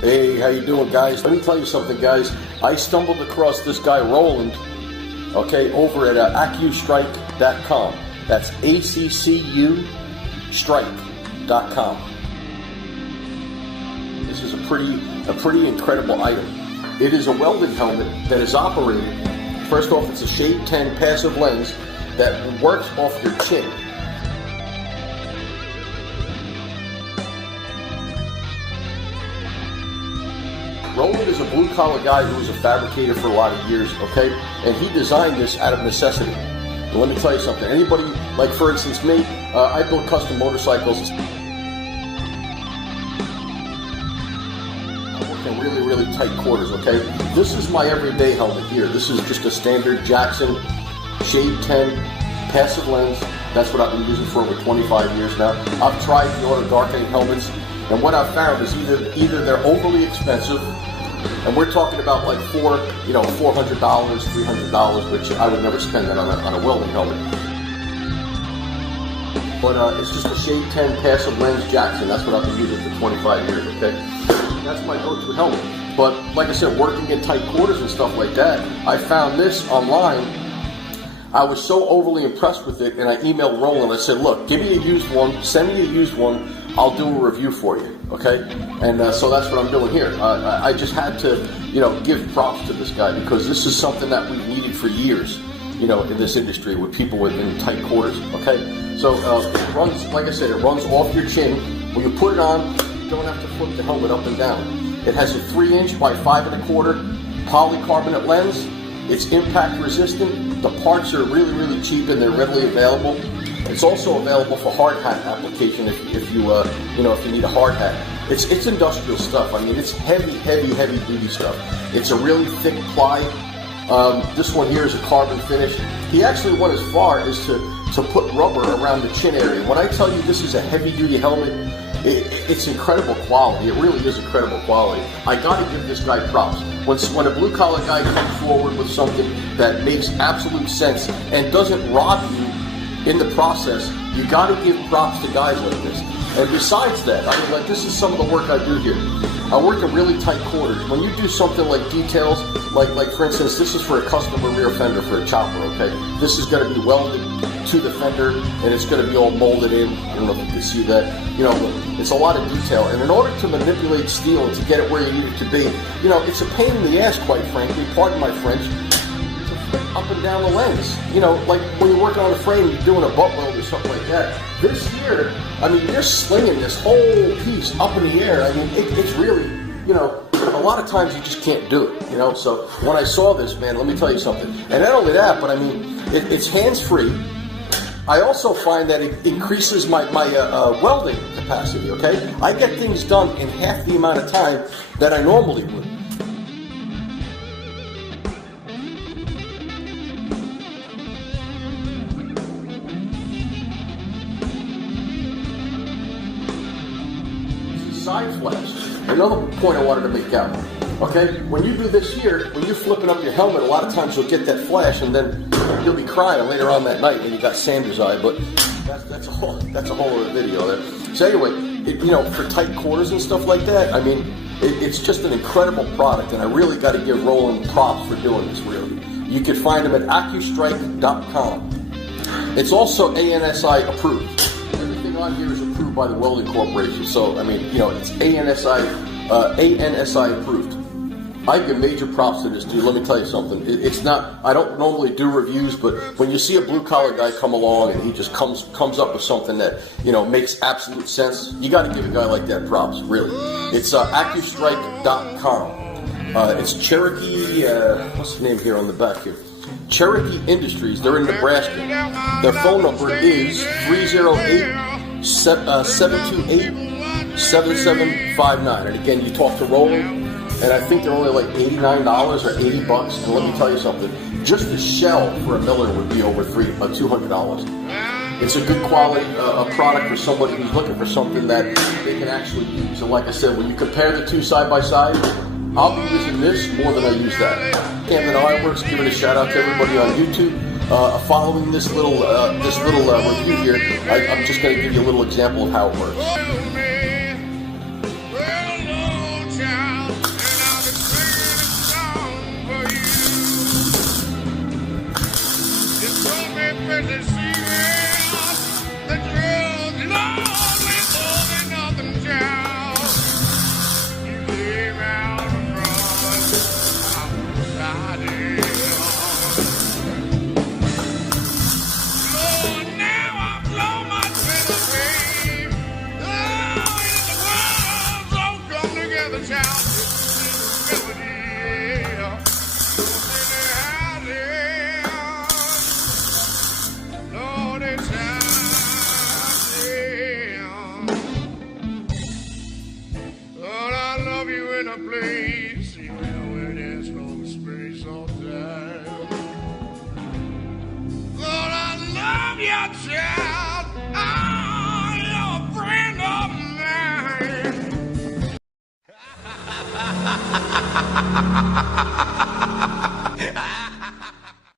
Hey, how you doing, guys? Let me tell you something, guys. I stumbled across this guy, Roland, okay, over at accustrike.com. That's ACCU strike.com. This is a pretty incredible item. It is a welding helmet that is operated. First off, it's a Shade 10 passive lens that works off your chin. Roland is a blue-collar guy who was a fabricator for a lot of years, okay? And he designed this out of necessity. And let me tell you something. Anybody, like for instance me, I build custom motorcycles. I work in really, really tight quarters, okay? This is my everyday helmet here. This is just a standard Jackson Shade 10 passive lens. That's what I've been using for over 25 years now. I've tried the auto darkening helmets, and what I've found is either they're overly expensive, and we're talking about like $400, $300, which I would never spend that on a welding helmet. But it's just a Shade 10 passive lens Jackson. That's what I've been using for 25 years, okay? That's my go-to helmet. But like I said, working in tight quarters and stuff like that, I found this online. I was so overly impressed with it, and I emailed Roland. I said, look, give me a used one, send me a used one, I'll do a review for you, okay? And so that's what I'm doing here. I just had to, give props to this guy, because this is something that we've needed for years, in this industry with people in tight quarters, okay? So it runs, like I said, it runs off your chin. When you put it on, you don't have to flip the helmet up and down. It has a 3" by 5 1/4 polycarbonate lens. It's impact resistant. The parts are really, really cheap, and they're readily available. It's also available for hard hat application if you need a hard hat. It's industrial stuff. I mean, it's heavy duty stuff. It's a really thick ply. This one here is a carbon finish. He actually went as far as to put rubber around the chin area. When I tell you this is a heavy duty helmet, it's incredible quality. It really is incredible quality. I gotta give this guy props. When a blue collar guy comes forward with something that makes absolute sense and doesn't rob you in the process, you got to give props to guys like this. And besides that, I mean, like, this is some of the work I do here. I work in really tight quarters. When you do something like details, like for instance, this is for a customer rear fender for a chopper, okay? This is going to be welded to the fender, and it's going to be all molded in. I don't know if you can see that. It's a lot of detail. And in order to manipulate steel and to get it where you need it to be, it's a pain in the ass, quite frankly, pardon my French, up and down the lens. Like when you're working on a frame, you're doing a butt weld or something like that. This here, I mean, you're slinging this whole piece up in the air. I mean, it's really, a lot of times you just can't do it, So when I saw this, man, let me tell you something. And not only that, but I mean, it's hands-free. I also find that it increases my welding capacity, okay? I get things done in half the amount of time that I normally would. Side flash. Another point I wanted to make out. Okay, when you do this here, when you're flipping up your helmet, a lot of times you'll get that flash, and then you'll be crying later on that night when you got Sanders eye. But that's a whole other video there. So anyway, for tight quarters and stuff like that, I mean, it's just an incredible product, and I really got to give Roland props for doing this. Really, you can find him at accustrike.com. It's also ANSI approved. On here is approved by the Welding Corporation, so I mean, it's ANSI approved. I give major props to this dude. Let me tell you something. It's not. I don't normally do reviews, but when you see a blue collar guy come along and he just comes up with something that makes absolute sense, you got to give a guy like that props. Really, it's accustrike.com. It's Cherokee. What's the name here on the back here? Cherokee Industries. They're in Nebraska. Their phone number is 308-728-7759. And again, you talk to Roland, and I think they're only like $89 or $80. And let me tell you something, just the shell for a Miller would be over $200. It's a good quality product for somebody who's looking for something that they can actually use. And like I said, when you compare the two side by side, I'll be using this more than I use that. Camden Ironworks, giving a shout out to everybody on YouTube. following this little review here, I'm just going to give you a little example of how it works. Place where there's no space or time. Lord, I love your child. Oh, you're a friend of mine.